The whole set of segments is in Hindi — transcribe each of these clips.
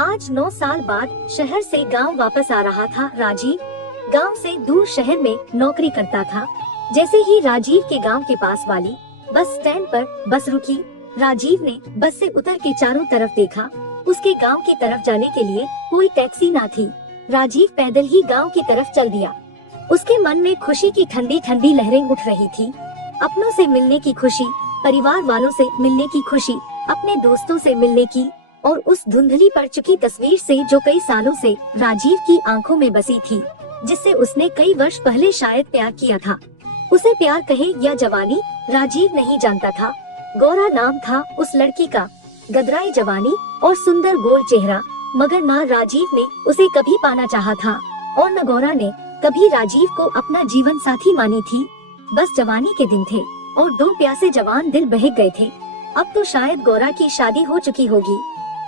आज 9 साल बाद शहर से गांव वापस आ रहा था राजीव। गांव से दूर शहर में नौकरी करता था। जैसे ही राजीव के गांव के पास वाली बस स्टैंड पर बस रुकी, राजीव ने बस से उतर के चारों तरफ देखा। उसके गांव की तरफ जाने के लिए कोई टैक्सी ना थी। राजीव पैदल ही गांव की तरफ चल दिया। उसके मन में खुशी की ठंडी ठंडी लहरें उठ रही थी। अपनों से मिलने की खुशी, परिवार वालों से मिलने की खुशी, अपने दोस्तों से मिलने की, और उस धुंधली पड़ चुकी तस्वीर से जो कई सालों से राजीव की आंखों में बसी थी, जिससे उसने कई वर्ष पहले शायद प्यार किया था। उसे प्यार कहे या जवानी, राजीव नहीं जानता था। गौरा नाम था उस लड़की का। गदराई जवानी और सुंदर गोल चेहरा, मगर न राजीव ने उसे कभी पाना चाहा था और न गौरा ने कभी राजीव को अपना जीवन साथी मानी थी। बस जवानी के दिन थे और 2 प्यासे जवान दिल बहक गए थे। अब तो शायद गौरा की शादी हो चुकी होगी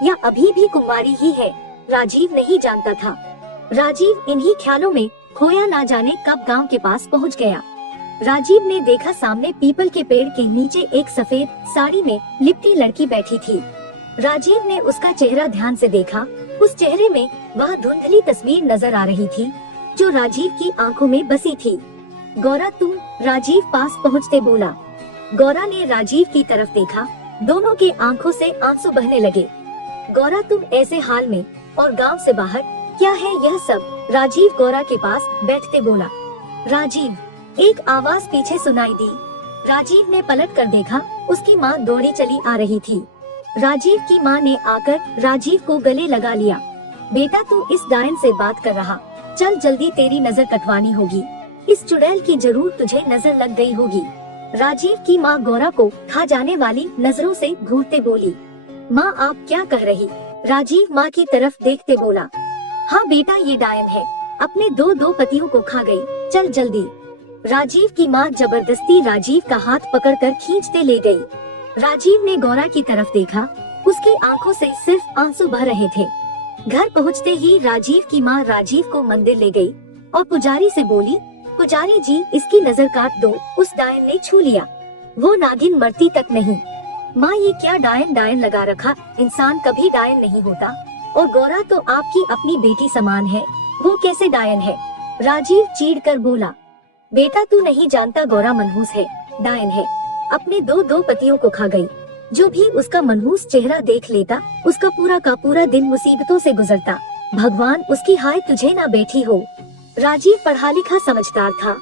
या अभी भी कुंवारी ही है, राजीव नहीं जानता था। राजीव इन्हीं ख्यालों में खोया ना जाने कब गांव के पास पहुंच गया। राजीव ने देखा सामने पीपल के पेड़ के नीचे एक सफेद साड़ी में लिपटी लड़की बैठी थी। राजीव ने उसका चेहरा ध्यान से देखा। उस चेहरे में वह धुंधली तस्वीर नजर आ रही थी जो राजीव की आंखों में बसी थी। गौरा तुम, राजीव पास पहुंचते बोला। गौरा ने राजीव की तरफ देखा। दोनों के आंखों से आंसू बहने लगे। गौरा तुम ऐसे हाल में और गांव से बाहर, क्या है यह सब? राजीव गौरा के पास बैठते बोला। राजीव, एक आवाज पीछे सुनाई दी। राजीव ने पलट कर देखा। उसकी माँ दौड़ी चली आ रही थी। राजीव की माँ ने आकर राजीव को गले लगा लिया। बेटा तू इस डायन से बात कर रहा, चल जल्दी तेरी नजर कटवानी होगी। इस चुड़ैल की जरूर तुझे नजर लग गई होगी। राजीव की माँ गौरा को खा जाने वाली नजरों से घूरते बोली। माँ आप क्या कह रही? राजीव माँ की तरफ देखते बोला। हाँ बेटा ये डायन है, अपने दो पतियों को खा गई, चल जल्दी। राजीव की माँ जबरदस्ती राजीव का हाथ पकड़कर खींचते ले गई। राजीव ने गौरा की तरफ देखा। उसकी आंखों से सिर्फ आंसू बह रहे थे। घर पहुँचते ही राजीव की माँ राजीव को मंदिर ले गई और पुजारी से बोली, पुजारी जी इसकी नजर काट दो, उस डायन ने छू लिया, वो नागिन मरती तक नहीं। माँ ये क्या डायन डायन लगा रखा, इंसान कभी डायन नहीं होता। और गौरा तो आपकी अपनी बेटी समान है, वो कैसे डायन है? राजीव चीढ़ कर बोला। बेटा तू नहीं जानता, गौरा मनहूस है, डायन है, अपने दो पतियों को खा गई। जो भी उसका मनहूस चेहरा देख लेता, उसका पूरा का पूरा दिन मुसीबतों से गुजरता। भगवान उसकी हाय तुझे ना बैठी हो। राजीव पढ़ा लिखा समझदार था।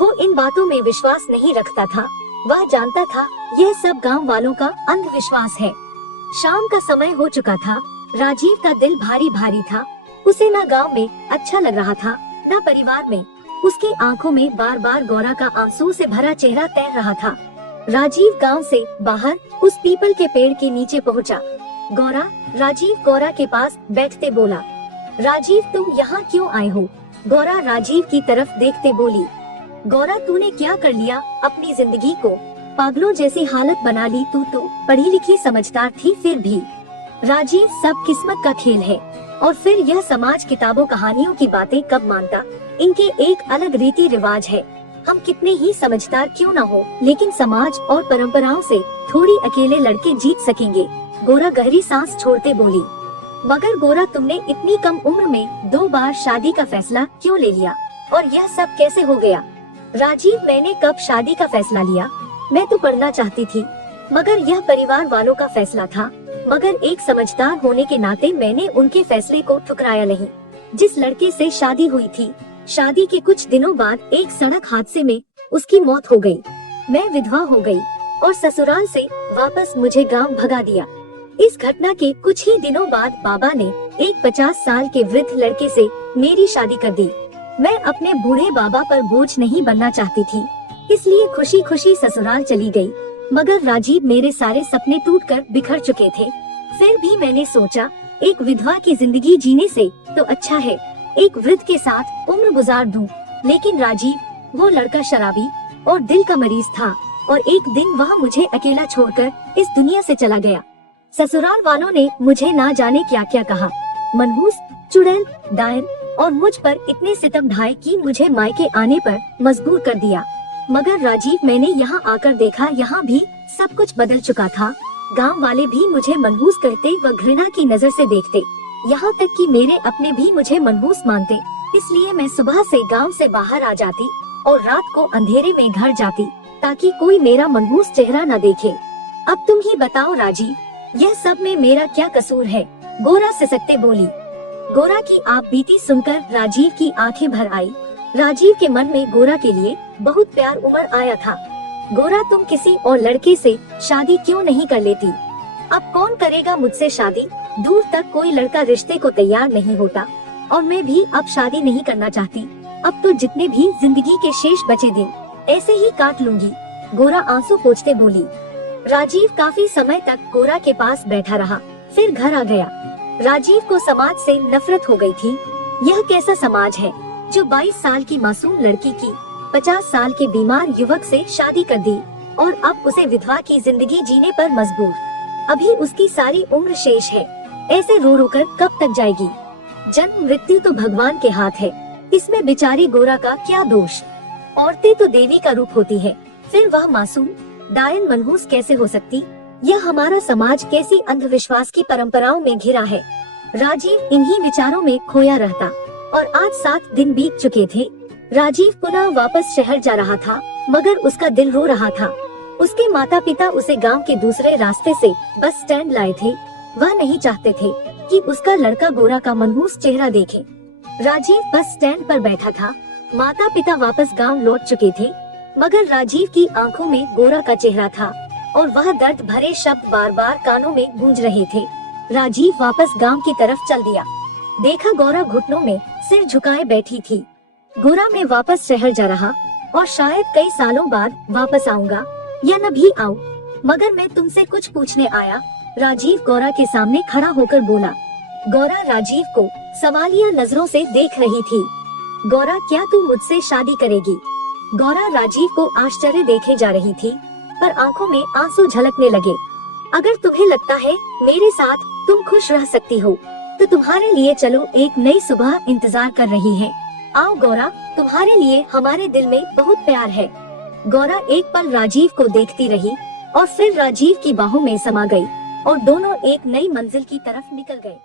वो इन बातों में विश्वास नहीं रखता था। वह जानता था यह सब गांव वालों का अंधविश्वास है। शाम का समय हो चुका था। राजीव का दिल भारी भारी था। उसे न गांव में अच्छा लग रहा था, न परिवार में। उसकी आंखों में बार बार गौरा का आंसू से भरा चेहरा तैर रहा था। राजीव गांव से बाहर उस पीपल के पेड़ के नीचे पहुंचा। गौरा, राजीव गौरा के पास बैठते बोला। राजीव तुम यहाँ क्यों आए हो? गौरा राजीव की तरफ देखते बोली। गौरा तूने क्या कर लिया अपनी जिंदगी को? पागलों जैसी हालत बना ली तू तो पढ़ी लिखी समझदार थी फिर भी। राजीव सब किस्मत का खेल है, और फिर यह समाज किताबों कहानियों की बातें कब मानता। इनके एक अलग रीति रिवाज है। हम कितने ही समझदार क्यों न हो, लेकिन समाज और परंपराओं से थोड़ी अकेले लड़के जीत सकेंगे। गौरा गहरी सांस छोड़ते बोली। मगर गौरा तुमने इतनी कम उम्र में 2 बार शादी का फैसला क्यों ले लिया, और यह सब कैसे हो गया? राजीव मैंने कब शादी का फैसला लिया? मैं तो पढ़ना चाहती थी, मगर यह परिवार वालों का फैसला था। मगर एक समझदार होने के नाते मैंने उनके फैसले को ठुकराया नहीं। जिस लड़के से शादी हुई थी, शादी के कुछ दिनों बाद एक सड़क हादसे में उसकी मौत हो गई। मैं विधवा हो गई और ससुराल से वापस मुझे गांव भगा दिया। इस घटना के कुछ ही दिनों बाद बाबा ने एक 50 साल के वृद्ध लड़के से मेरी शादी कर दी। मैं अपने बूढ़े बाबा पर बोझ नहीं बनना चाहती थी, इसलिए खुशी खुशी ससुराल चली गई। मगर राजीव मेरे सारे सपने टूटकर बिखर चुके थे। फिर भी मैंने सोचा एक विधवा की जिंदगी जीने से तो अच्छा है एक वृद्ध के साथ उम्र गुजार दूं। लेकिन राजीव, वो लड़का शराबी और दिल का मरीज था, और एक दिन वह मुझे अकेला छोड़कर इस दुनिया से चला गया। ससुराल वालों ने मुझे ना जाने क्या क्या कहा, मनहूस, चुड़ैल, डायन, और मुझ पर इतने सितम ढाए कि मुझे मायके आने पर मजबूर कर दिया। मगर राजीव, मैंने यहाँ आकर देखा, यहाँ भी सब कुछ बदल चुका था। गांव वाले भी मुझे मनहूस कहते व घृणा की नजर से देखते। यहाँ तक कि मेरे अपने भी मुझे मनहूस मानते, इसलिए मैं सुबह से गांव से बाहर आ जाती और रात को अंधेरे में घर जाती ताकि कोई मेरा मनहूस चेहरा न देखे। अब तुम ही बताओ राजीव, यह सब में मेरा क्या कसूर है? गोरा सिसकते बोली। गोरा की आप बीती सुनकर राजीव की आंखें भर आई। राजीव के मन में गोरा के लिए बहुत प्यार उमड़ आया था। गोरा, तुम किसी और लड़के से शादी क्यों नहीं कर लेती? अब कौन करेगा मुझसे शादी? दूर तक कोई लड़का रिश्ते को तैयार नहीं होता और मैं भी अब शादी नहीं करना चाहती। अब तो जितने भी जिंदगी के शेष बचे दिन ऐसे ही काट लूंगी। गोरा आंसू पोंछते बोली। राजीव काफी समय तक गोरा के पास बैठा रहा, फिर घर आ गया। राजीव को समाज से नफरत हो गई थी। यह कैसा समाज है जो 22 साल की मासूम लड़की की 50 साल के बीमार युवक से शादी कर दी और अब उसे विधवा की जिंदगी जीने पर मजबूर। अभी उसकी सारी उम्र शेष है, ऐसे रो रो कर कब तक जाएगी? जन्म मृत्यु तो भगवान के हाथ है, इसमें बेचारी गोरा का क्या दोष? औरतें तो देवी का रूप होती है, फिर वह मासूम डायन मनहूस कैसे हो सकती? यह हमारा समाज कैसी अंधविश्वास की परंपराओं में घिरा है। राजीव इन्हीं विचारों में खोया रहता और आज 7 दिन बीत चुके थे। राजीव पुनः वापस शहर जा रहा था, मगर उसका दिल रो रहा था। उसके माता पिता उसे गांव के दूसरे रास्ते से बस स्टैंड लाए थे। वह नहीं चाहते थे कि उसका लड़का गोरा का मनहूस चेहरा देखे। राजीव बस स्टैंड पर बैठा था। माता पिता वापस गांव लौट चुके थे, मगर राजीव की आंखों में गोरा का चेहरा था और वह दर्द भरे शब्द बार बार कानों में गूंज रहे थे। राजीव वापस गांव की तरफ चल दिया। देखा, गोरा घुटनों में सिर झुकाए बैठी थी। गोरा, मैं वापस शहर जा रहा और शायद कई सालों बाद वापस आऊंगा या न भी आऊं, मगर मैं तुमसे कुछ पूछने आया। राजीव गोरा के सामने खड़ा होकर बोला। गोरा राजीव को सवालिया नजरों से देख रही थी। गोरा, क्या तू मुझसे शादी करेगी? गोरा राजीव को आश्चर्य देखे जा रही थी, पर आंखों में आंसू झलकने लगे। अगर तुम्हें लगता है मेरे साथ तुम खुश रह सकती हो, तो तुम्हारे लिए चलो एक नई सुबह इंतजार कर रही है। आओ गोरा, तुम्हारे लिए हमारे दिल में बहुत प्यार है। गोरा एक पल राजीव को देखती रही और फिर राजीव की बाहों में समा गई और दोनों एक नई मंजिल की तरफ निकल गए।